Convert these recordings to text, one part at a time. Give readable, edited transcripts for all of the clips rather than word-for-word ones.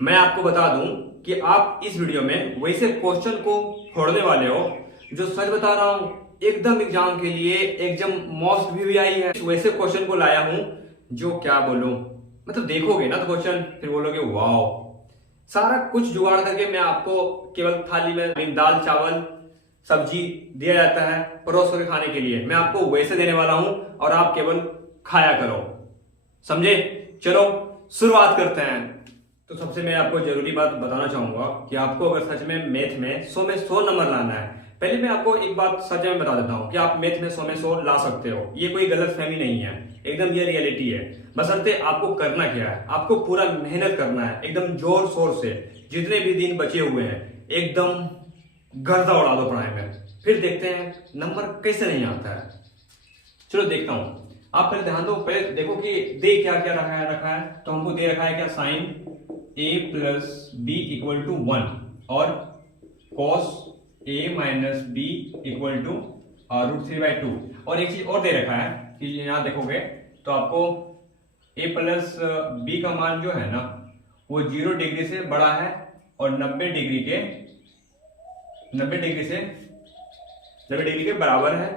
मैं आपको बता दूं कि आप इस वीडियो में वैसे क्वेश्चन को फोड़ने वाले हो जो सच बता रहा हूं एकदम एग्जाम के लिए एकदम मोस्ट भी आई है। वैसे क्वेश्चन को लाया हूं जो क्या बोलूं, मतलब देखोगे ना तो क्वेश्चन फिर बोलोगे वाओ। सारा कुछ जुगाड़ करके मैं आपको केवल थाली में दाल चावल सब्जी दिया जाता है परोस कर खाने के लिए, मैं आपको वैसे देने वाला हूं और आप केवल खाया करो, समझे। चलो शुरुआत करते हैं। तो सबसे मैं आपको जरूरी बात बताना चाहूंगा कि आपको अगर सच में मैथ में 100 में 100 नंबर लाना है, पहले मैं आपको एक बात सच में बता देता हूं कि आप मैथ में 100 में 100 ला सकते हो। ये कोई गलत फहमी नहीं है, एकदम ये रियलिटी है। बशर्ते आपको करना क्या है, आपको पूरा मेहनत करना है एकदम जोर शोर से। जितने भी दिन बचे हुए हैं एकदम गर्दा उड़ा दो पढ़ाई में, फिर देखते हैं नंबर कैसे नहीं आता है। चलो देखता हूं। आप पहले ध्यान दो, पहले देखो कि दे क्या क्या रखा है। तो हमको दे रखा है क्या, sine a plus B equal to 1 और cos a minus B equal to √3/2। और एक चीज और दे रखा है कि यहां देखोगे तो आपको a प्लस बी का मान जो है ना वो 0 डिग्री से बड़ा है और 90 डिग्री के बराबर है।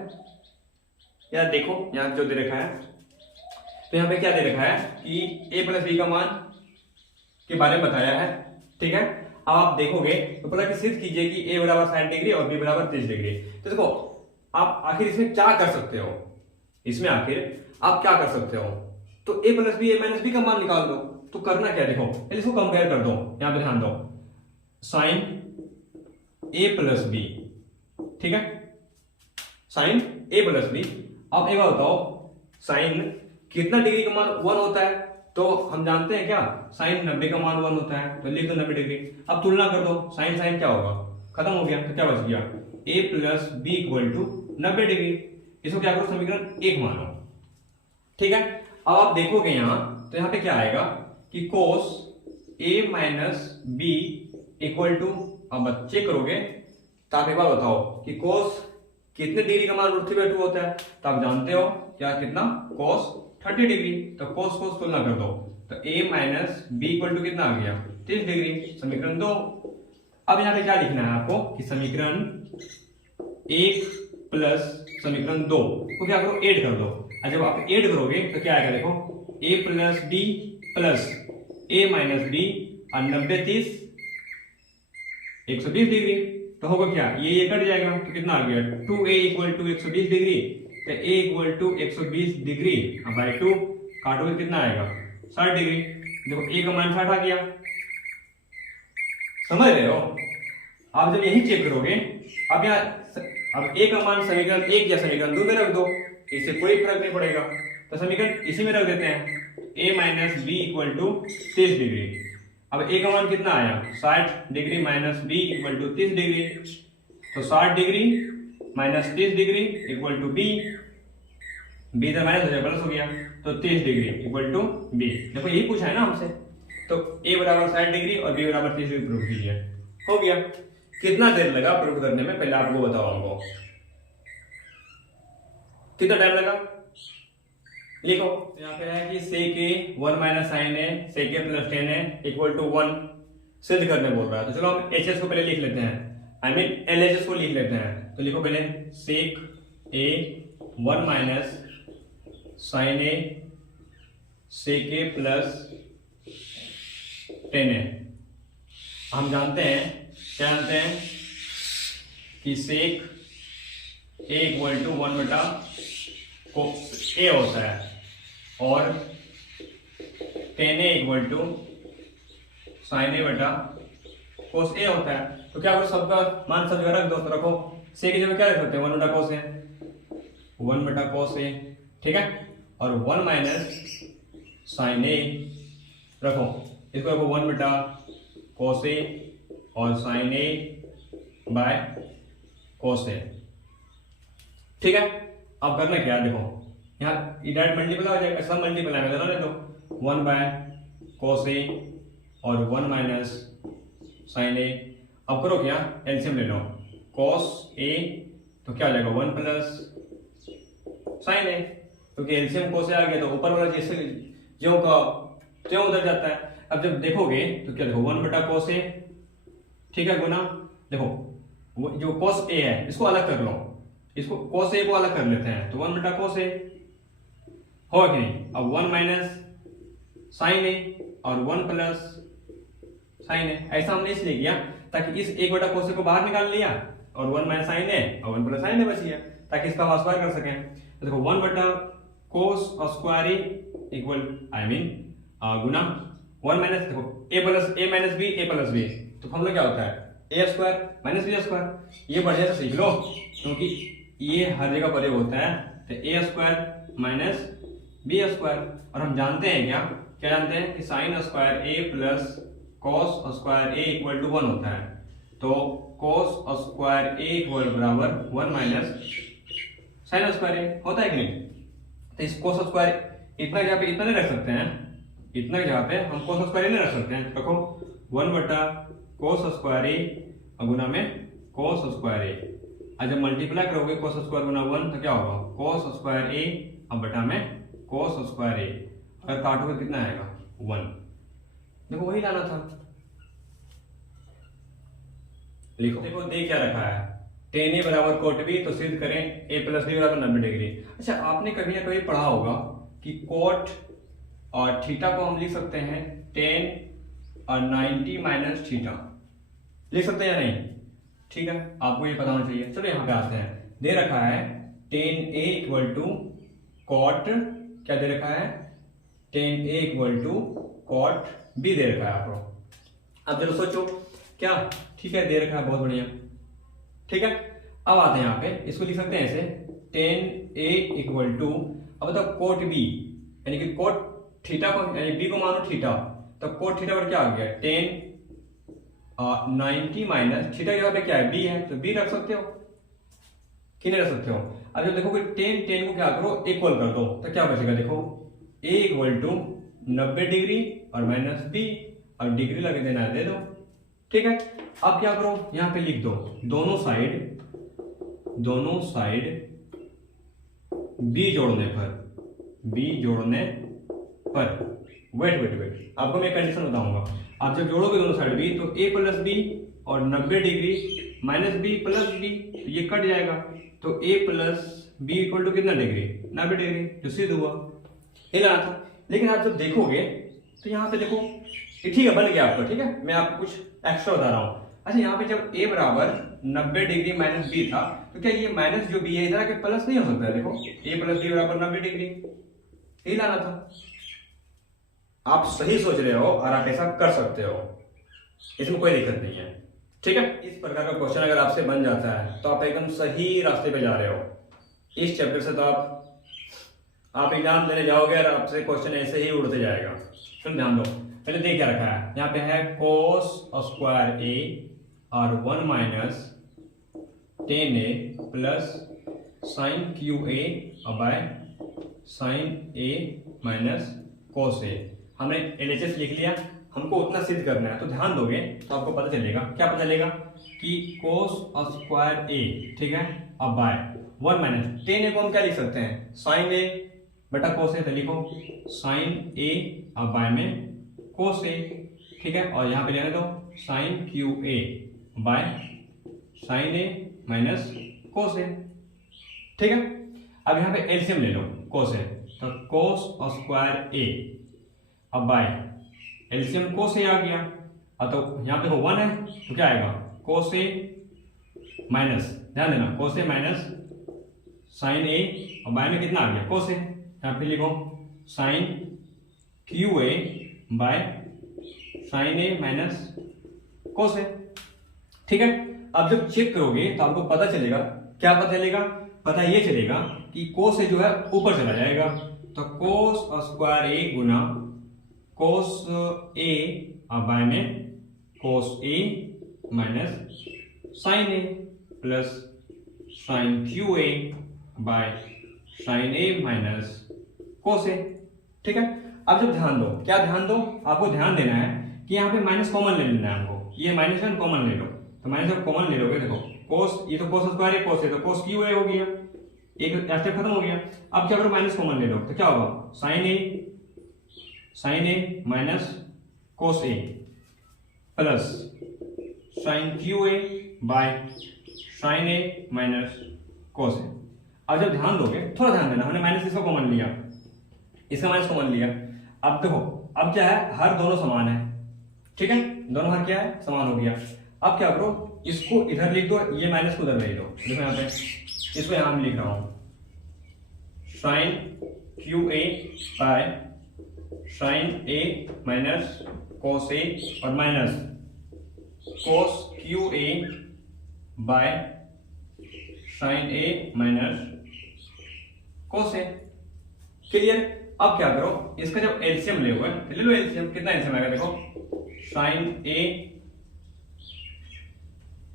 यार देखो यहां जो दे रखा है, तो यहां पे क्या दे रखा है कि a प्लस बी का मान के बारे में बताया है, ठीक है। अब आप देखोगे तो पहले कि सिद्ध कीजिए कि a बराबर 60 डिग्री और b बराबर 30 डिग्री। तो देखो आप आखिर इसमें क्या कर सकते हो, इसमें आखिर आप क्या कर सकते हो, तो a plus B, a minus B का मान निकाल दो। तो करना क्या, देखो पहले इसको कंपेयर कर दो, यहां पे ध्यान दो, साइन a प्लस बी, ठीक है, साइन a प्लस बी। अब एक बात बताओ, साइन कितना डिग्री का मान 1 होता है, तो हम जानते हैं क्या, साइन 90 का मान 1 होता है, तो लिख दो 90 डिग्री। अब तुलना कर दो, साइन साइन क्या होगा, खत्म हो गया, तो क्या बच गया, a plus B equal to 90 degree. इसको क्या करो, समीकरण 1 मानो, ठीक है। अब आप देखोगे यहां तो यहां पे क्या आएगा कि cos a minus B equal to, अब चेक करोगे तो आप एक बार बताओ कि कोस कितने डिग्री का मान √3/2 होता है, तो आप जानते हो क्या, कितना, कोस 30 डिग्री। तो कोस कोस तुलना कर दो, तो a minus B equal to कितना आ गया, 30 डिग्री, समीकरण 2। अब यहां पे क्या लिखना है आपको कि समीकरण 1 प्लस समीकरण 2 को क्या करो, ऐड कर दो। और जब आप ऐड करोगे तो क्या आएगा, देखो a plus B plus a minus B और 90 30 120 डिग्री। तो होगा क्या, ये कट जाएगा तो कितना आ गया, 2a इक्वल टू 120 डिग्री। तो a equal to 120 degree by 2 काटोगे कितना आएगा, 60 डिग्री। देखो a का मान 60 आ गया, समझ रहे हो। आप जब यही चेक करोगे, अब यहाँ अब a का मान समीकरण 1 या समीकरण 2 में रख दो, इससे कोई फर्क नहीं पड़ेगा। तो समीकरण इसी में रख देते हैं, a minus B equal to 30 degree. अब a का मान कितना आया, 60 degree minus b equal to 30 degree. तो 60 degree minus 30 degree equal to b, b इधर माइनस हो जाए प्लस हो गया, तो 30 डिग्री इक्वल टू b। देखो यही पूछा है ना हमसे, तो a बराबर 60 डिग्री और b बराबर 30 डिग्री प्रूफ कीजिए, हो गया। कितना देर लगा प्रूफ करने में, पहले आपको बताओ, हमको कितना टाइम लगा, लिखो। यहाँ पे है कि sec a 1 minus sine a sec a plus tan a equal to 1 सिद्ध करने बोल रहा है। तो चलो हम hs को पहले लिख लेते हैं, आई मीन LHS को लिख लेते हैं। तो लिखो पहले sec a 1 minus sine a sec a plus tan a। हम जानते हैं, क्या जानते हैं कि sec a इक्वल टू 1 बटा कोस a होता है और tan a equal to sine a बटा कोस a होता है। तो क्या करो, सबका मान सब जगह रख दो, तो रखो से की जगह क्या रख सकते हैं, 1 बटा कोस a, 1 बटा कोस a, ठीक है, और 1 माइनस साइन a रखो, इसको रखो 1 बटा कोस a और sine a by cos a, ठीक है। अब करना क्या है, देखो यहाँ डायरेक्ट मल्टीप्लाई हो जाएगा, सब मल्टीप्लाई में दोनों ले दो, 1 बाय कोस a और 1 माइनस साइन a। अब करो क्या, एलसीएम ले लो, cos a तो क्या हो जाएगा 1 प्लस साइन a, क्योंकि एलसीएम cos a आ गया तो ऊपर वाला जैसे ज्यों का त्यों उधर जाता है। अब जब देखोगे तो क्या देखो 1 बटा कोस ए, ठीक है, गुना देखो वो जो कोस ए है इसको अलग कर लो, इसको कोस ए को अलग कर लेते हैं तो 1 बटा कोस ए हो कि नहीं। अब 1 माइनस साइन ए और 1 प्लस साइन ए, ऐसा हमने इसलिए किया ताकि इस 1 बटा कोस ए को बाहर निकाल लिया और 1 माइनस साइन ए और 1 प्लस साइन ए बच गया ताकि इसका हम स्क्वायर कर सकें। तो देखो 1 बटा कोस square A equal I mean Guna 1 minus देखो A plus A minus B A plus B, तो फॉर्मूला क्या होता है ए स्क्वायर माइनस बी स्क्वायर। ये बढ़िया से सीख लो क्योंकि ये हर जगह प्रयोग होता है। तो A square minus B square, और हम जानते हैं क्या क्या जानते हैं कि sine square A plus cos square A equal to 1 होता है। तो कॉस स्क्वायर ए इक्वल बराबर 1 माइनस साइन स्क्वायर ए होता है कि नहीं। तो इस कॉस स्क्वायर इतना जगह पे इतना नहीं रख सकते हैं, इतना जगह पे हम कॉस स्क्वायर नहीं रख सकते हैं। देखो 1 बटा कोस स्क्वायर ए गुना में कोस स्क्वायर ए, और जब मल्टीप्लाई करोगे कोस स्क्वायर गुना 1 तो क्या होगा कोस स्क्वायर ए अब बटा में कोस स्क्वायर ए, अगर काटोगे कितना आएगा 1। देखो वही लाना था, लिखो देखो दे क्या रखा है tan ए बराबर कोट बी, तो सिद्ध करें a प्लस बी बराबर 90 डिग्री। अच्छा आपने कभी ना कभी पढ़ा होगा कि कोट और थीटा को हम लिख सकते हैं tan और 90 माइनस थीटा, लिख सकते हैं या नहीं, ठीक है आपको ये पता होना चाहिए। चलो यहाँ पे आते हैं, दे रखा है tan a equal to cot, क्या दे रखा है tan a equal to cot b दे रखा है आपको। अब चलो सोचो क्या, ठीक है दे रखा है बहुत बढ़िया, ठीक है। अब आते हैं यहाँ पे, इसको लिख सकते हैं ऐसे tan a इक्वल टू, अब बताओ कोट b यानी कि कोट थीटा को यानी b को मानो थीटा, तो कोट थीटा पर क्या आ गया tan 90 माइनस थीटा की जगह पे क्या है b है, तो b रख सकते हो कि नहीं रख सकते हो। अब जब देखोगे tan को क्या करो इक्वल कर दो तो क्या बचेगा, देखो a इक्वल टू 90 डिग्री और माइनस b और डिग्री लगे देना है दे दो, ठीक है। अब क्या करो यहाँ पे लिख दो दोनों साइड b जोड़ने पर वेट आपको मैं कंडीशन बताऊंगा। आप जब जोड़ोगे दोनों साइड b तो a प्लस बी और 90 degree minus B plus B, ये कट जाएगा तो a plus B equal to कितना डिग्री 90 डिग्री, जो सिद्ध हुआ ये लाना था। लेकिन आप जब देखोगे तो यहाँ पे देखो ठीक है बन गया आपको, ठीक है मैं आपको कुछ एक्स्ट्रा बता रहा हूँ। अच्छा यहाँ पे जब a बराबर 90 डिग्री माइनस बी था तो क्या ये माइनस जो b है इधर आके प्लस नहीं हो सकता है, देखो a प्लस बी बराबर 90 डिग्री, यही लाना था। आप सही सोच रहे हो और आप ऐसा कर सकते हो, इसमें कोई दिक्कत नहीं है, ठीक है। इस प्रकार का क्वेश्चन अगर आपसे बन जाता है तो आप एकदम सही रास्ते पे जा रहे हो। इस चैप्टर से तो आप एग्जाम देने जाओगे और आपसे क्वेश्चन ऐसे ही उड़ते जाएगा। फिर ध्यान दो, पहले देख क्या रखा है यहाँ पे है कोस स्क्वायर ए और 1 minus tan a plus sine cube A by sine A minus cos A. हमने LHS लिख लिया, हमको उतना सिद्ध करना है तो ध्यान दोगे तो आपको पता चलेगा, क्या पता चलेगा कि कोस स्क्वायर ए, ठीक है, अब बाय 1 माइनस tan a को हम क्या लिख सकते हैं साइन ए बटा कोस ए, तो लिखो साइन ए अब बाय में कोस ए, ठीक है, और यहाँ पे लेने दो sine cube A by sine A minus cos A, ठीक है। अब यहाँ पे एलसीएम ले लो कोस ए, तो कोस स्क्वायर ए अब बाय एलसीएम कोस ए आ गया, अब तो यहाँ पे हो 1 है तो क्या आएगा कोस ए माइनस, ध्यान देना कोस ए माइनस साइन ए और बाय में कितना आ गया कोस ए, यहाँ पे लिखो sine cube A by sine A minus cos A, ठीक है। अब जब चेक करोगे तो आपको पता चलेगा, क्या पता चलेगा, पता ये चलेगा कि कोस ए जो है ऊपर चला जाएगा, तो कोस square A Guna cos A अब बाय में cos A minus sine A plus sine cube A by sine A minus cos A, ठीक है। अब जब ध्यान दो, क्या ध्यान दो, आपको ध्यान देना है कि यहाँ पे माइनस कॉमन ले लेना है हमको, ये माइनस वन कॉमन ले लो, तो माइनस जब कॉमन ले लोगे देखो कोस, ये तो कोस स्क्वायर है कोस है तो कोस क्यू ए हो गया, एक स्टेप खत्म हो गया। अब क्या करो माइनस कॉमन ले लो तो क्या होगा sine A minus cos A plus sine cube A by sine A minus cos A. अब जब ध्यान दोगे, थोड़ा ध्यान देना, हमने माइनस इसको कॉमन लिया, इसका माइनस कॉमन लिया। अब देखो, अब क्या है, हर दोनों समान है, ठीक है, दोनों हर क्या है, समान हो गया। अब क्या करो, इसको इधर लिख दो, ये माइनस को उधर लिख दो। देखो यहाँ पे, इसको यहाँ में लिख रहा हूं, sine cube A by sine A minus cos A और minus cos cube A by sine A minus cos A. Clear. अब क्या करो, इसका जब एलसीएम ले हुए, ले लो एलसीएम, कितना एलसीएम आएगा देखो,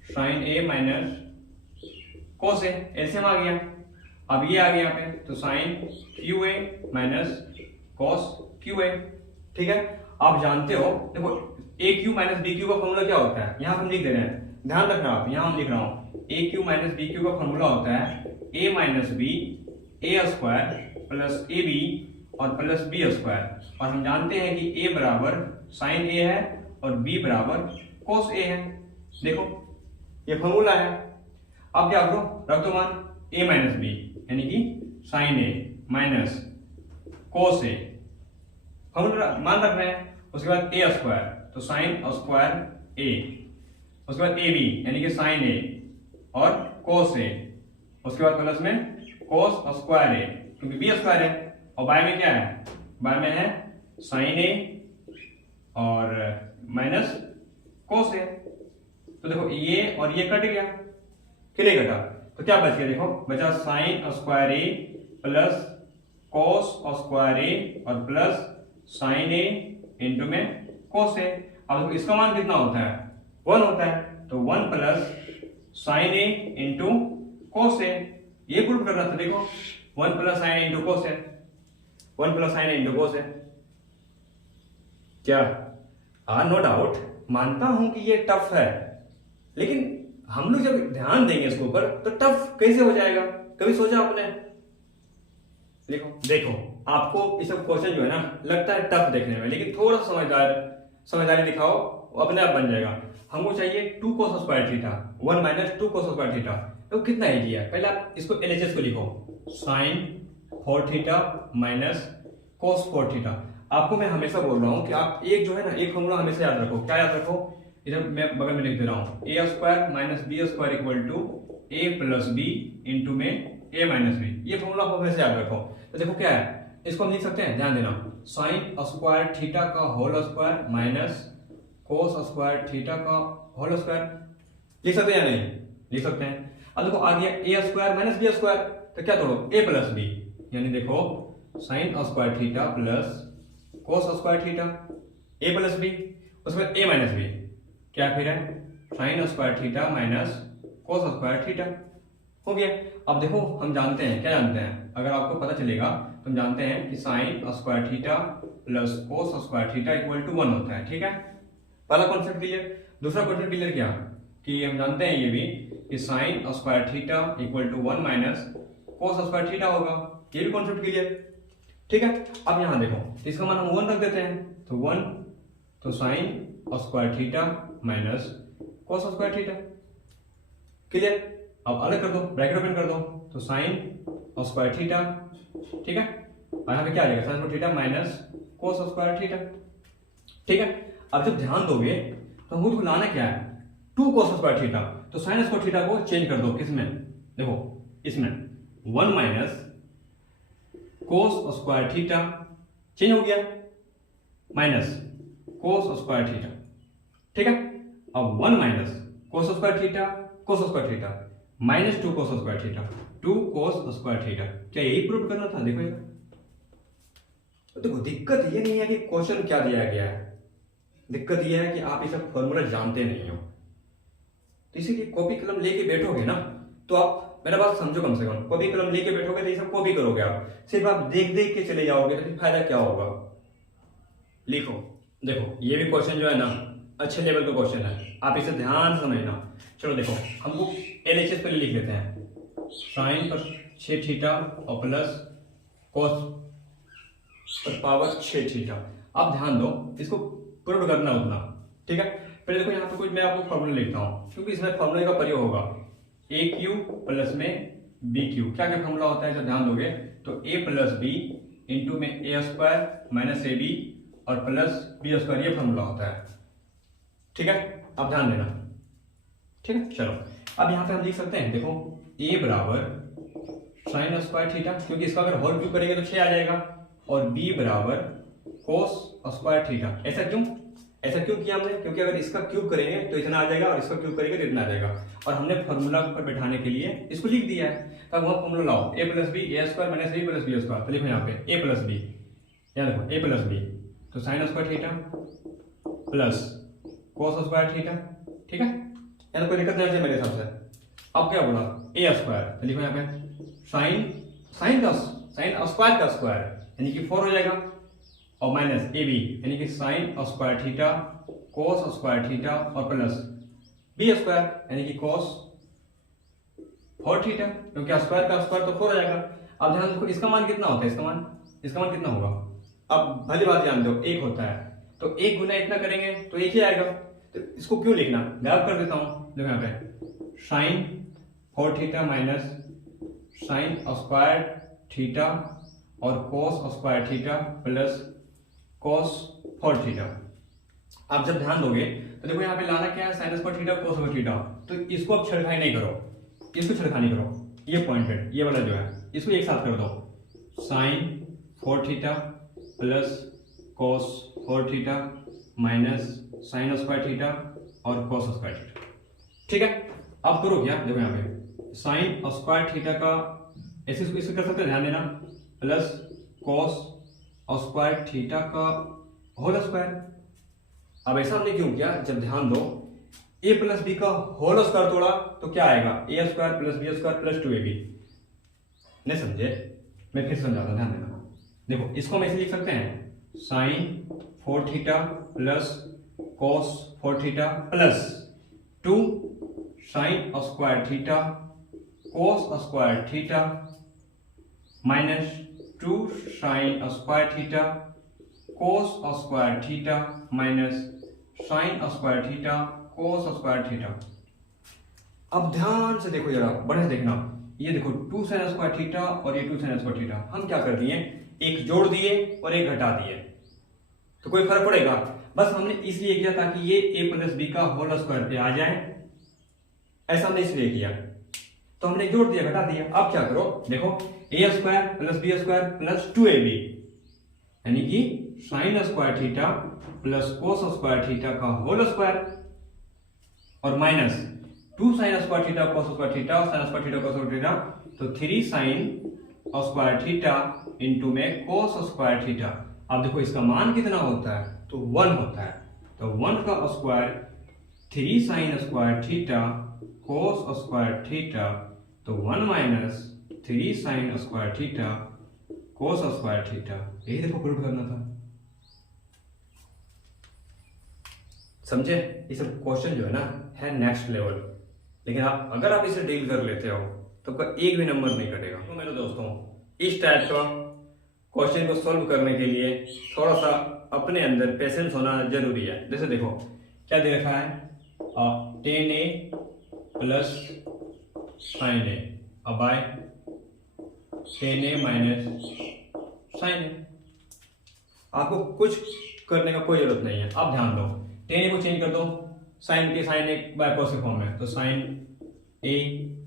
sine A minus cos A, LCM आ गया। अब ये आ गया यहाँ पे, तो sine cube A minus cos cube A, ठीक है। आप जानते हो, देखो A cube minus B cube का फॉर्मूला क्या होता है, यहां हम लिख दे रहे हैं, ध्यान रखना आप, यहां हम लिख रहा हूं, A cube minus B cube का फॉर्मूला होता है A minus B A square plus A B और प्लस बी स्क्वायर। और हम जानते हैं कि ए बराबर साइन ए है और बी बराबर कोस ए है। देखो ये फॉर्मूला है। अब क्या करो, रख दो मान ए माइनस बी, यानी कि sign A minus cos A, formula मान रख रहे हैं। उसके बाद ए स्क्वायर, तो साइन स्क्वायर ए, उसके बाद ए बी यानी कि साइन ए और कोस ए, उसके बाद प्लस में कोस स्क्वायर ए, क्योंकि बी स्क्वायर है, और बाय में क्या है, बाय में है साइन ए और माइनस कोस ए। तो देखो ये और ये कट गया, किले कटा, तो क्या बच गया, देखो बचा sign square A plus cos square A और प्लस साइन ए इंटू में कोस ए। अब देखो इसका मान कितना होता है, 1 होता है, तो 1 plus sine A into cos ए, ये प्रूव करना था। देखो 1 plus sine A into cos A, 1 plus sine A into cos ए। क्या नो डाउट, मानता हूं कि ये टफ है, लेकिन हम लोग जब ध्यान देंगे इसके ऊपर तो टफ कैसे हो जाएगा, कभी सोचा आपने? देखो आपको ये सब क्वेश्चन जो है ना लगता है टफ देखने में, लेकिन थोड़ा समझदारी दिखाओ, वो अपने आप बन जाएगा। हमको चाहिए 2 कोस स्क्वायर थीटा 1 माइनस 2 कोस स्क्वायर थीटा, तो कितना इजी है। पहले आप इसको एलएचएस को लिखो, sine 4 theta minus cos 4 theta. आपको मैं हमेशा बोल रहा हूं कि आप एक जो है ना, एक फॉर्मूला हमेशा याद रखो। क्या याद रखो, इधर मैं बगल में लिख दे रहा हूं, A square minus B square equal to A plus B into में ए माइनस बी। ये फॉर्मूला आप हमेशा याद रखो। तो देखो क्या है, इसको हम लिख सकते हैं, ध्यान देना, साइन स्क्वायर थीटा का whole square minus cos square theta का होल स्क्वायर। लिख सकते हैं या नहीं? लिख सकते हैं। अब देखो आ गया A square minus B square, तो क्या करो, ए प्लस बी, यानी देखो sine square theta plus cos square theta, A plus B, उसके बाद ए माइनस बी, क्या फिर है sine square theta minus cos square theta, हो गया। अब देखो हम जानते हैं, क्या जानते हैं, अगर आपको पता चलेगा तो हम जानते हैं कि sine square theta plus cos square theta equal to 1 होता है, ठीक है। पहला कॉन्सेप्ट क्लियर। दूसरा कॉन्सेप्ट क्लियर क्या, कि हम जानते हैं ये भी कि sine square theta equal to 1 minus cos square theta होगा, ये भी कॉन्सेप्ट क्लियर, ठीक है। अब यहां देखो, इसका मान हम 1 रख देते हैं, तो 1, तो sine square theta minus cos square theta, clear. अब अलग कर दो, ब्रैकेट ओपन कर दो, तो साइन स्क्वायर थीटा, ठीक है, और यहां पे क्या आ जाएगा, sign square theta minus cos square theta, ठीक है। अब जब ध्यान दोगे तो हमको लाना क्या है, 2 कोस स्क्वायर थीटा, तो साइन स्क्वायर थीटा को चेंज कर दो, किसमें, देखो इसमें 1 minus cos square theta change हो गया, माइनस कोस स्क्वायर थीटा, ठीक है। अब 1 minus cos square theta, cos square theta minus 2 कोस स्क्वायर थीटा, 2 कोस स्क्वायर थीटा। क्या यही प्रूव करना था? देखो ये, तो देखो दिक्कत ये नहीं है कि क्वेश्चन क्या दिया गया है, दिक्कत ये है कि आप ये सब फॉर्मूला जानते नहीं हो। तो इसीलिए कॉपी कलम लेके बैठोगे ना, तो आप मेरा बात समझो, कम से कम कॉपी कलम लेके बैठोगे तो ये सब कॉपी करोगे आप, सिर्फ आप देख देख के चले जाओगे तो फिर फायदा क्या होगा। लिखो, देखो ये भी क्वेश्चन जो है ना अच्छे लेवल का क्वेश्चन है, आप इसे ध्यान समझना। चलो देखो हमको एलएचएस पहले लिख लेते हैं, साइन पर 6 थीटा और प्लस कोस पर पावर 6 थीटा। आप ध्यान दो, इसको प्रूव करना उतना, ठीक है। पहले देखो यहाँ पे कुछ मैं आपको फॉर्मूला लिखता हूँ, क्योंकि इसमें फॉर्मूले का प्रयोग होगा। ए क्यू प्लस में बी क्यू, क्या क्या फॉर्मूला होता है जब ध्यान दोगे तो ए प्लस बी इंटू में ए स्क्वायर माइनस ए बी और प्लस बी स्क्वायर, ये फॉर्मूला होता है, ठीक है। आप ध्यान देना, ठीक है। चलो अब यहाँ पे हम लिख सकते हैं, देखो ए बराबर साइन स्क्वायर थीटा, क्योंकि इसका अगर होल क्यूब करेंगे तो 6 आ जाएगा, और बी बराबर कोस स्क्वायर थीटा। ऐसा क्यों किया हमने, क्योंकि अगर इसका क्यूब करेंगे तो इतना आ जाएगा और इसका क्यूब करेंगे तो इतना आ जाएगा, और हमने फॉर्मूला पर बैठाने के लिए इसको लिख दिया है। तब वह फॉर्मूला लाओ, A plus B A square minus B plus B square, तो लिखो यहाँ पे ए प्लस बी, यहाँ देखो ए प्लस बी, तो sine square theta plus cos square theta, ठीक है। यहाँ कोई दिक्कत नहीं है मेरे हिसाब से। अब क्या बोला, ए स्क्वायर, तो लिखो यहाँ पे साइन स्क्वायर का स्क्वायर यानी कि 4 हो जाएगा, और माइनस ए बी यानी कि sine square theta cos square theta और प्लस बी स्क्वायर यानी कि कोस 4 थीटा, क्योंकि स्क्वायर का स्क्वायर तो 4 हो जाएगा। अब ध्यान देखो इसका मान कितना होता है, इसका मान कितना होगा, अब भली बात ध्यान दो, 1 होता है, तो 1 गुना इतना करेंगे तो 1 ही आएगा। तो इसको क्यों लिखना, गायब कर देता हूं, देखो यहाँ पे sine 4 theta minus sine square theta और cos square theta plus cos 4 theta. आप जब ध्यान दोगे तो देखो यहाँ पे लाना क्या है, sine square theta cos square theta, तो इसको अब छेड़खानी नहीं करो, इसको छेड़खानी करो, ये पॉइंटेड ये वाला जो है इसको एक साथ कर दो, sine 4 theta plus cos 4 theta minus sine square theta और कोस स्क्वायर थीटा, ठीक है। अब करो क्या, देखो यहाँ पे साइन स्क्वायर थीटा का ऐसे इसको कर सकते हैं, ध्यान देना, प्लस कोस स्क्वायर थीटा का होल स्क्वायर। अब ऐसा हमने क्यों किया, जब ध्यान दो ए प्लस बी का होल स्क्वायर तोड़ा तो क्या आएगा, A square plus B square plus 2ab। नहीं समझे, मैं फिर समझाता हूं, ध्यान देना। देखो इसको हम ऐसे लिख सकते हैं, sine 4 theta plus cos 4 theta plus 2 sine square theta cos square theta minus 2 sine square theta cos square theta minus sine square theta cos square theta. अब ध्यान से देखो जरा, बढ़िया से देखना, ये देखो 2 साइन स्क्वायर थीटा और ये 2 साइन स्क्वायर थीटा, हम क्या कर दिए, एक जोड़ दिए और एक घटा दिए, तो कोई फर्क पड़ेगा, बस हमने इसलिए किया ताकि ये a प्लस बी का होल स्क्वायर पे आ जाए, ऐसा हमने इसलिए किया, तो हमने जोड़ दिया घटा दिया। अब क्या करो, देखो A square plus B square plus 2ab यानी कि sine square theta plus cos square theta का होल स्क्वायर और minus 2 sine square theta cos square theta और sine square theta cos square theta, तो 3 साइन स्क्वायर थीटा इंटू में कोस square theta. अब देखो इसका मान कितना होता है, तो 1 होता है, तो 1 का square 3 sign square theta cos square theta, तो 1 minus 3 sign square theta cos square theta, यही देखो प्रूव करना था, समझे। ये सब क्वेश्चन जो है ना है नेक्स्ट लेवल, लेकिन आप अगर आप इसे डील कर लेते हो तो आपका एक भी नंबर नहीं कटेगा। तो मेरे दोस्तों इस टाइप का क्वेश्चन को सॉल्व करने के लिए थोड़ा सा अपने अंदर पेशेंस होना जरूरी है। जैसे देखो क्या दे रखा है, 10a plus sine A bye 10a minus sine ए। आपको कुछ करने का कोई जरूरत नहीं है, आप ध्यान दो, 10a को चेंज कर दो साइन के साइन ए बाय कोस के फॉर्म में, तो sine A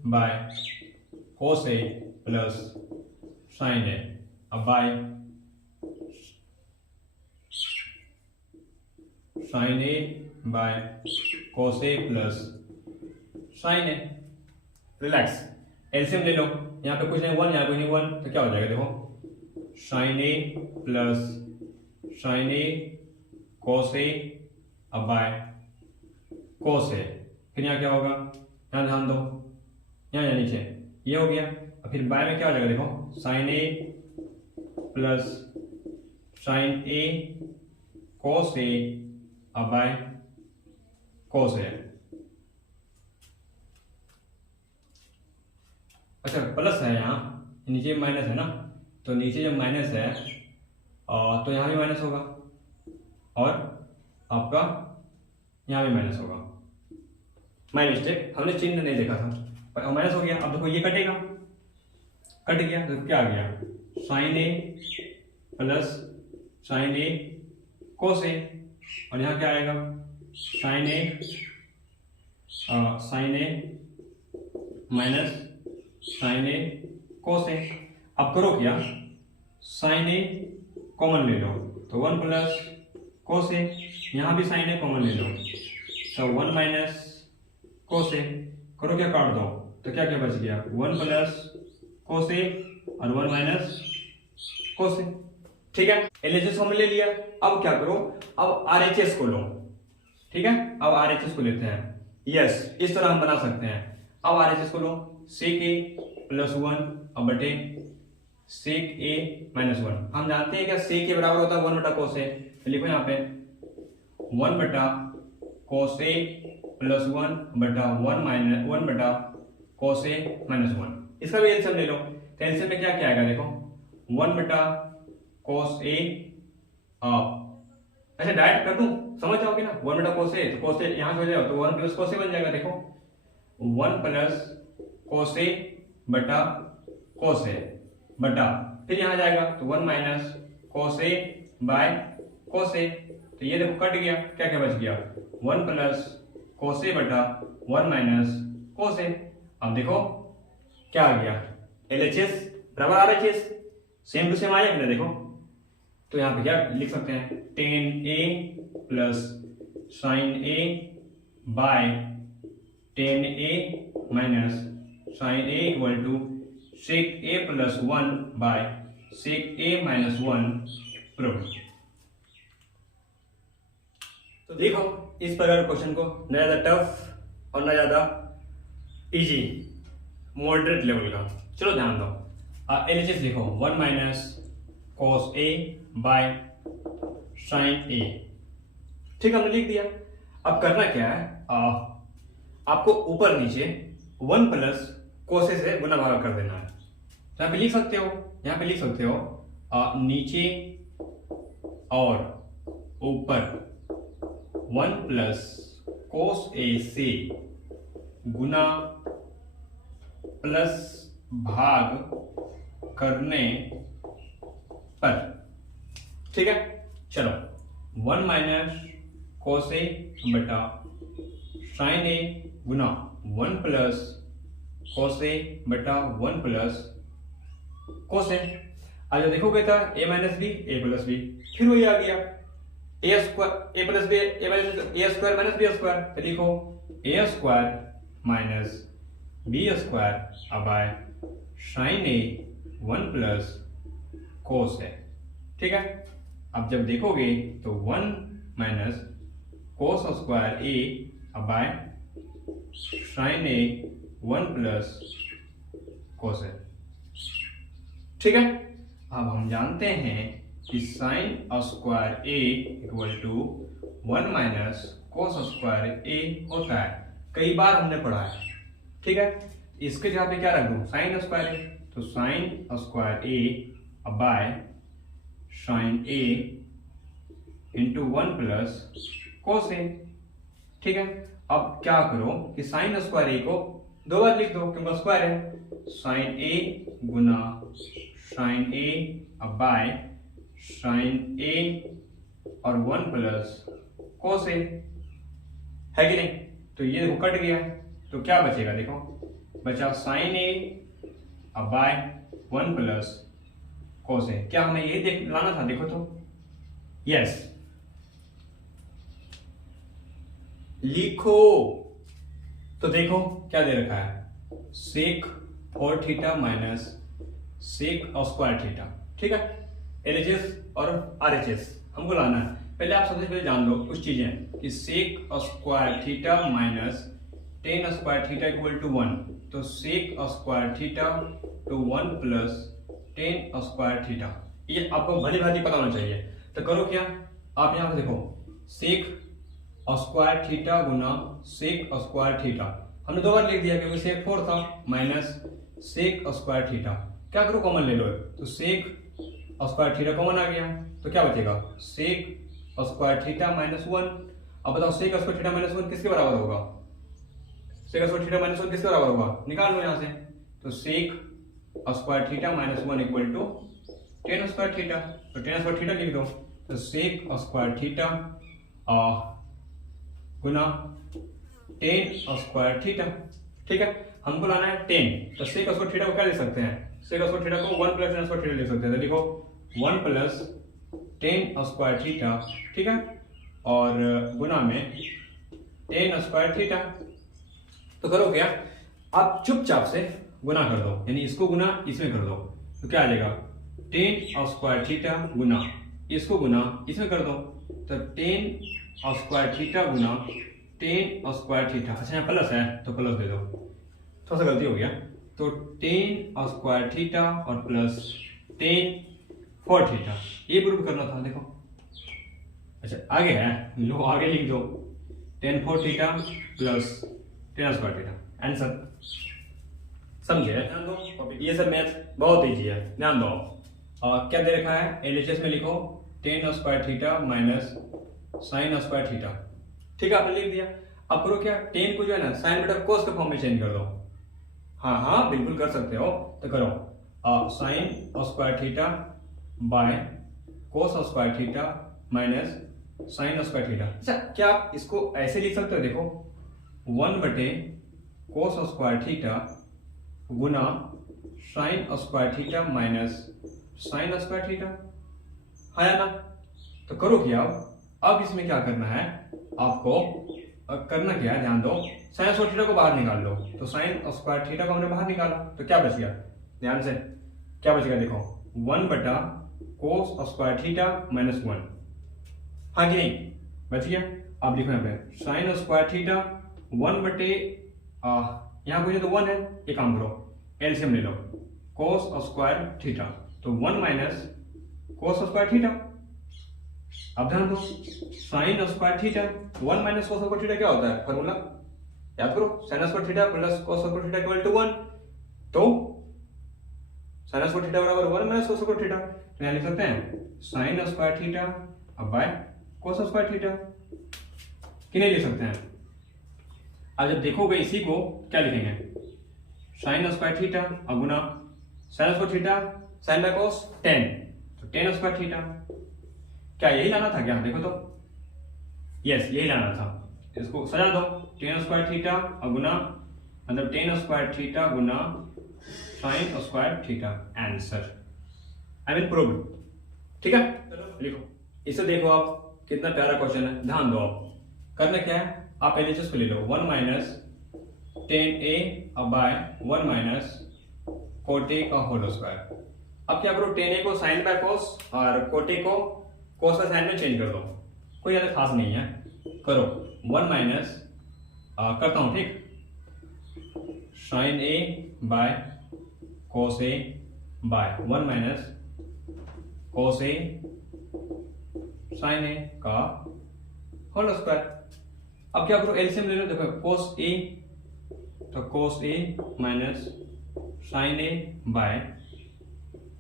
by cos A plus sine A by sine A by cos A plus sine A. Relax, LCM ले लो, यहाँ पे कुछ नहीं 1, यहाँ पे नहीं 1, तो क्या हो जाएगा, देखो sine A plus sine A cos A by cos A, फिर यहाँ क्या होगा, यहाँ ध्यान दो, यहाँ नीचे ये हो गया, और फिर बाय में क्या हो जाएगा, देखो sine A plus sine A cos A by cos A. अच्छा प्लस है यहाँ, नीचे माइनस है ना, तो नीचे जब माइनस है तो यहाँ भी माइनस होगा, और आपका यहाँ भी माइनस होगा। माय मिस्टेक, हमने चिन्ह नहीं देखा था, पर माइनस हो गया। अब देखो ये कटेगा, कट गया तो क्या आ गया, sign A plus sine A cos A, और यहाँ क्या आएगा, sign A minus sine A cos A. अब करो क्या, साइन ए कॉमन ले लो तो 1 प्लस कोस ए, यहाँ भी साइन ए कॉमन ले लो तो 1 माइनस कोस ए। करो क्या, काट दो तो क्या क्या बच गया, 1 प्लस कोस ए और 1 माइनस कोस ए। ठीक है, एलएचएस हमने ले लिया। अब क्या करो, अब आरएचएस को लो। ठीक है, अब आरएचएस को लेते हैं। यस, इस तरह हम बना सकते हैं। अब आरएचएस को लो, सेक ए प्लस 1 अब बटे सेक ए माइनस 1। हम जानते हैं क्या, सेक ए बराबर होता है 1 बटा कोस ए, तो लिखो यहाँ पे 1 बटा कोस ए प्लस 1 बटा 1 बटा कोस ए माइनस 1। इसका भी एलसीएम ले लो, तो एलसीएम में क्या क्या आएगा, देखो 1 बटा कोस ए, अच्छा डायरेक्ट कर दूं, समझ जाओगे ना, 1 बटा कोस ए, तो कोस ए यहां से हो जाएगा तो 1 प्लस कोस ए बन जाएगा। देखो 1 प्लस कोस ए बटा कोस ए बटा, फिर यहां जाएगा तो 1 minus cos A by cos A, तो ये देखो कट गया, क्या क्या बच गया, 1 प्लस कोस ए बटा 1 माइनस कोस ए। अब देखो क्या आ गया, एलएचएस बराबर आरएचएस, सेम टू सेम आया कि ना। देखो तो यहाँ पे क्या लिख सकते हैं, tan A plus sine A by tan A minus sine A equal to sec A plus 1 by sec A minus 1 prove. तो देखो इस प्रकार क्वेश्चन को न ज्यादा टफ और न ज्यादा इजी, मॉडरेट लेवल का। चलो ध्यान दो, एलएचएस देखो 1 minus cos A by sine A. ठीक, हमने लिख दिया। अब करना क्या है, आपको ऊपर नीचे 1 प्लस कोस ए से गुना भाग कर देना है। तो यहाँ पे लिख सकते हो, यहाँ पे लिख सकते हो नीचे और ऊपर 1 प्लस कोस ए से गुना प्लस भाग करने पर। ठीक है, चलो 1 माइनस कोस ए बटा sign A Guna 1 plus cos ए बटा 1 प्लस कोस ए। आज देखोगे तो A minus B A plus B, फिर वही आ गया A square A plus B A square minus B square, तो लिखो A square minus B square by sine A 1 plus cos A. ठीक है, अब जब देखोगे तो 1 minus cos square A by sine A 1 plus cos A. ठीक है, अब हम जानते हैं कि sine square A equal to 1 minus cos square ए होता है, कई बार हमने पढ़ा है। ठीक है, इसके जगह पे क्या रख दूं, साइन स्क्वायर ए, तो sine square A by sine A into 1 plus cos A. ठीक है, अब क्या करो कि साइन स्क्वायर ए को 2 बार लिख दो क्योंकि स्क्वायर है, साइन ए गुना sine A by sine A और 1 प्लस कोस ए, है कि नहीं। तो ये देखो कट गया, तो क्या बचेगा, देखो बचा sign A by 1 plus cos ए। क्या हमें ये देख लाना था, देखो तो यस, लिखो तो देखो क्या दे रखा है, sec 4 theta minus sec square theta. ठीक है, एलएचएस और आरएचएस हमको लाना है। पहले आप सबसे पहले जान लो कुछ चीजें कि sec square theta minus tan square theta equal to 1, तो sec square theta to 1 plus tan square theta, ये आपको भली भांति पता होना चाहिए। तो करो क्या, आप यहां पे देखो सेक स्क्वायर थीटा गुना सेक स्क्वायर थीटा, हमने 2 बार लिख दिया क्योंकि सेक 4 था, माइनस सेक स्क्वायर थीटा। क्या करो, कॉमन ले लो, तो सेक स्क्वायर थीटा कॉमन आ गया, तो क्या बचेगा, सेक स्क्वायर थीटा माइनस 1। अब बताओ सेक स्क्वायर थीटा माइनस 1 किसके बराबर होगा? सेक स्क्वायर थीटा माइनस 1 किसके बराबर होगा? निकाल लो यहां से। तो sec square theta minus 1 equal to tan square theta. तो टेन स्क्वायर थीटा लिख दो। तो सेक स्क्वायर थीटा गुना टेन स्क्वायर थीटा। ठीक है, हमको लाना है 10। तो सेक स्क्वायर थीटा को क्या लिख सकते हैं? सेक स्क्वायर थीटा को 1 प्लस टेन स्क्वायर थीटा लिख सकते हैं। तो लिखो 1 प्लस टेन स्क्वायर थीटा, ठीक है, और गुना में टेन स्क्वायर थीटा। तो करो क्या, आप चुपचाप से गुना कर दो, यानी इसको गुना इसमें कर दो। तो क्या आ जाएगा? टेन स्क्वायर थीटा गुना इसको गुना इसमें कर दो। तो टेन स्क्वायर थीटा गुना टेन स्क्वायर थीटा। अच्छा यहाँ प्लस है तो प्लस दे दो, थोड़ा सा गलती हो गया। तो टेन स्क्वायर थीटा और प्लस टेन फोर थीटा, ये प्रूव करना था। देखो अच्छा आगे है, लो आगे लिख दो, ten four theta plus tan square theta. Answer समझे? ध्यान दो, ये सब मैथ बहुत ईजी है, ध्यान दो। क्या दे रखा है? एलएचएस में लिखो ten square theta minus sine square theta. ठीक है, आपने लिख दिया। अब करो क्या, टेन को जो है ना साइन बटा कोस के फॉर्म में चेंज कर दो। हाँ हाँ बिल्कुल कर सकते हो। तो करो sine square theta by cos square theta minus sine square theta. अच्छा क्या आप इसको ऐसे लिख सकते हो? देखो 1 बटे कोस स्क्वायर थीटा गुना sine square theta minus sine square theta, है ना? तो करो क्या, अब इसमें क्या करना है आपको? करना क्या है, ध्यान दो। साइन स्क्वायर थीटा को बाहर निकाल लो। तो साइन स्क्वायर थीटा को हमने बाहर निकाला, तो क्या बच गया? ध्यान से क्या बच गया? देखो 1 बटा कोस स्क्वायर थीटा माइनस 1, हाँ कि नहीं? बच गया। अब लिखो यहाँ पे साइन स्क्वायर थीटा 1 बटे यहाँ कोई तो 1 है, ये काम करो एलसीएम ले लो, कोस स्क्वायर थीटा। तो 1 माइनस कोस स्क्वायर थीटा। अब ध्यान दो, sine square theta 1 minus cos square theta क्या होता है? फॉर्मूला याद करो, sine square theta plus cos square theta equal to 1। तो साइन स्क्वायर थीटा बराबर 1 माइनस कोस स्क्वायर थीटा। तो यहां लिख सकते हैं साइन स्क्वायर थीटा अब बाय कोस स्क्वायर थीटा, कि नहीं लिख सकते हैं? अब जब देखोगे इसी को क्या लिखेंगे? साइन स्क्वायर थीटा अब गुना sine square theta sine by cos 10, तो 10 स्क्वायर थीटा। क्या यही लाना था क्या? देखो तो यस यही लाना था। इसको सजा दो, 10 स्क्वायर थीटा और गुना मतलब 10 स्क्वायर थीटा गुना sine square theta. Answer I mean prove. ठीक है, लिखो। इसे देखो आप, कितना प्यारा क्वेश्चन है, ध्यान दो। आप करना क्या है, आप एलएचएस को ले लो 1 minus 10a by 1 minus cot A का होल स्क्वायर। अब क्या करो, 10a को साइन बाय कोस और कोट ए को कोस का साइन में चेंज कर दो, कोई ज्यादा खास नहीं है। करो 1 माइनस करता हूं, ठीक, sine A by cos A by 1 minus cos A sine A का होल स्क्वायर। अब क्या करो, एलसीएम ले लो। देखो कोस ए, तो cos A minus sine A by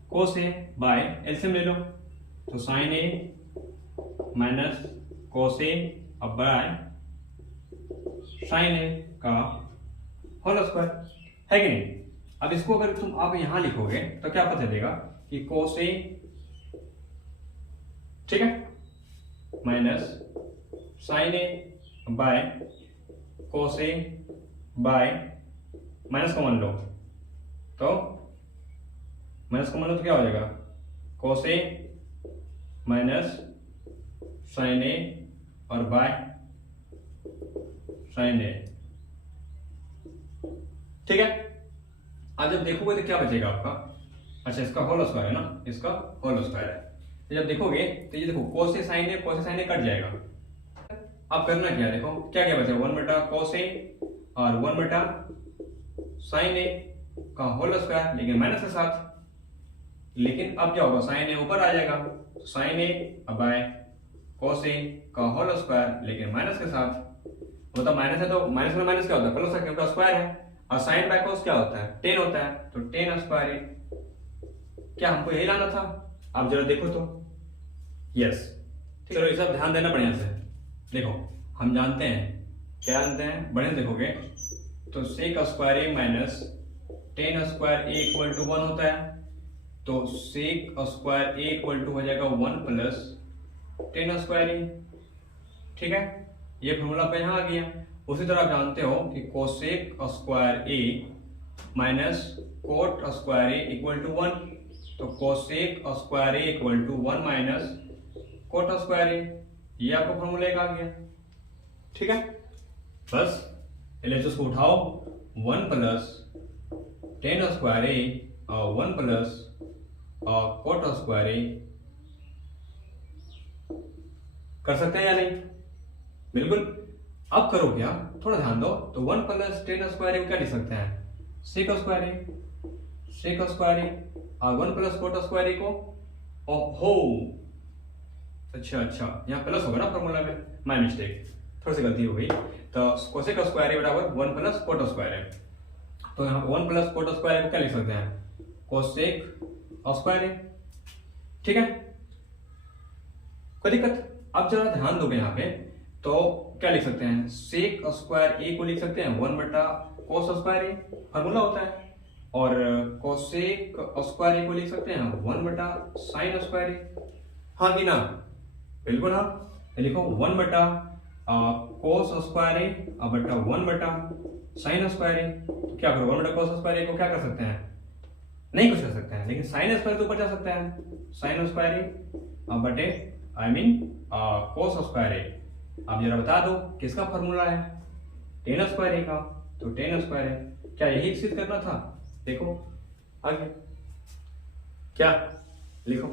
cos A by LCM ले लो। तो sine A minus cos A अब बाय साइन ए का होल स्क्वायर, है कि नहीं? अब इसको अगर तुम आप यहां लिखोगे तो क्या पता चलेगा कि कोस ए, ठीक है, minus sine A by cos A by minus common लो, तो माइनस कॉमन लो तो क्या हो जाएगा? कोस ए माइनस साइन ए और बाय साइन ए, ठीक है। आज जब देखोगे तो क्या बचेगा आपका? अच्छा इसका होल स्क्वायर है ना, इसका होल स्क्वायर है। तो जब देखोगे तो ये देखो cos A sine A cut जाएगा। अब करना क्या है, देखो क्या क्या बचा, 1 बटा कोस ए और 1 बटा साइन ए का होल स्क्वायर, लेकिन माइनस के साथ। लेकिन अब क्या होगा, साइन ए ऊपर आ जाएगा, साइन ए बाय कोस ए का होल स्क्वायर, लेकिन माइनस के साथ। वो तो माइनस है तो माइनस में माइनस क्या होता है? प्लस है, क्योंकि स्क्वायर है। और साइन बाय कोस क्या होता है? 10 होता है, तो 10 स्क्वायर ए। क्या हमको यही लाना था? आप जरा देखो तो, यस चलो ये सब ध्यान देना बढ़िया से। देखो हम जानते हैं, क्या जानते हैं, बढ़िया देखोगे तो sec square A minus tan square A equal to 1 होता है। तो sec square A equal to हो जाएगा 1 प्लस टेन स्क्वायर ए। ठीक है, ये फॉर्मूला पे यहाँ आ गया। उसी तरह आप जानते हो कि cosec square A minus cot square A equal to 1। तो cosec square A equal to 1 minus cot square A, ये आपको फॉर्मूला एक आ गया। ठीक है, बस एलएचएस को उठाओ, 1 प्लस टेन स्क्वायर ए और 1 प्लस कोट स्क्वायर ए। कर सकते हैं या नहीं? बिल्कुल। अब करो क्या, थोड़ा ध्यान दो। तो 1 प्लस टेन स्क्वायर ए क्या लिख सकते हैं, सेक square A, sec square A और 1 प्लस कोट स्क्वायर ए को हो। अच्छा, यहाँ प्लस होगा ना फॉर्मूला में, माय मिस्टेक, थोड़ी सी गलती हो गई। तो कोसेक स्क्वायर ए बराबर 1 प्लस कोट स्क्वायर ए। तो यहाँ 1 प्लस कोट स्क्वायर ए को क्या लिख सकते हैं, कोसेक स्क्वायर ए। ठीक है, कोई दिक्कत? अब जरा ध्यान दोगे यहाँ पे, तो क्या लिख सकते हैं, सेक स्क्वायर ए को लिख सकते हैं 1 बटा कोस स्क्वायर ए, फॉर्मूला होता है। और कोसेक स्क्वायर ए को लिख सकते हैं 1 बटा साइन स्क्वायर ए। हाँ कि ना? बिल्कुल हाँ। लिखो 1 बटा कोस स्क्वायर ए बटा 1 बटा साइन स्क्वायर ए। तो क्या करो, 1 बटा कोस स्क्वायर ए को क्या कर सकते हैं, नहीं कुछ कर सकते हैं, लेकिन साइन स्क्वायर के ऊपर जा सकते हैं, साइन स्क्वायर ए बटे आई मीन कोस स्क्वायर ए। अब जरा बता दो किसका फॉर्मूला है, टेन स्क्वायर ए का। तो टेन स्क्वायर ए, क्या यही सिद्ध करना था? देखो आगे क्या लिखो।